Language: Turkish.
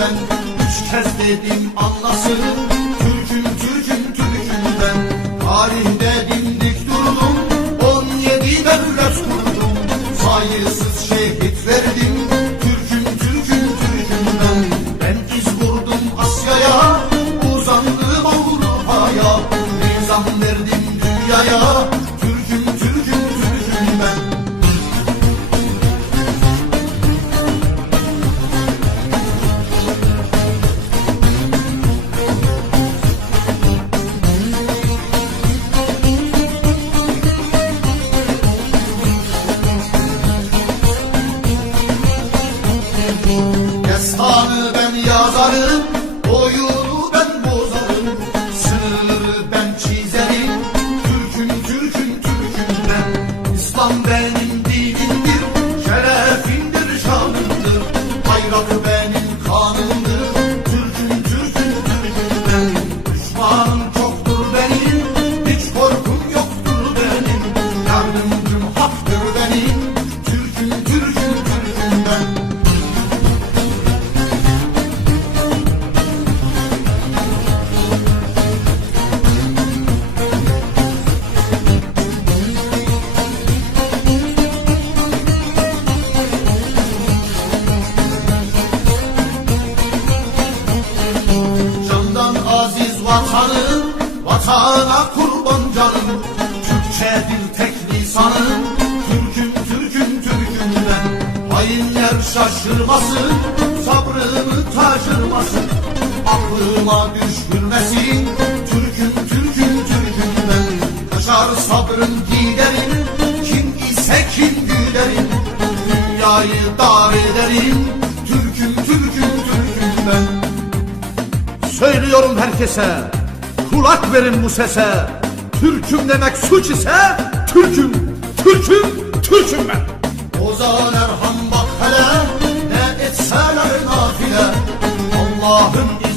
ben. Üç kez dedim anlasın vatana kurban canım. Türkçedir tek lisanım, Türküm Türküm Türküm ben. Hainler şaşırmasın, sabrımı taşırmasın. Aklıma düşürmesin, Türküm Türküm Türküm ben. Kaşar sabrım giderim, kim ise kim güderim. Dünyayı dar ederim, Türküm Türküm Türküm ben. Söylüyorum herkese, kulak verin bu sese. Türküm demek suç ise, Türküm, Türküm, Türküm ben. Ozan Erham bak hele ne etseler nafile Allah'ın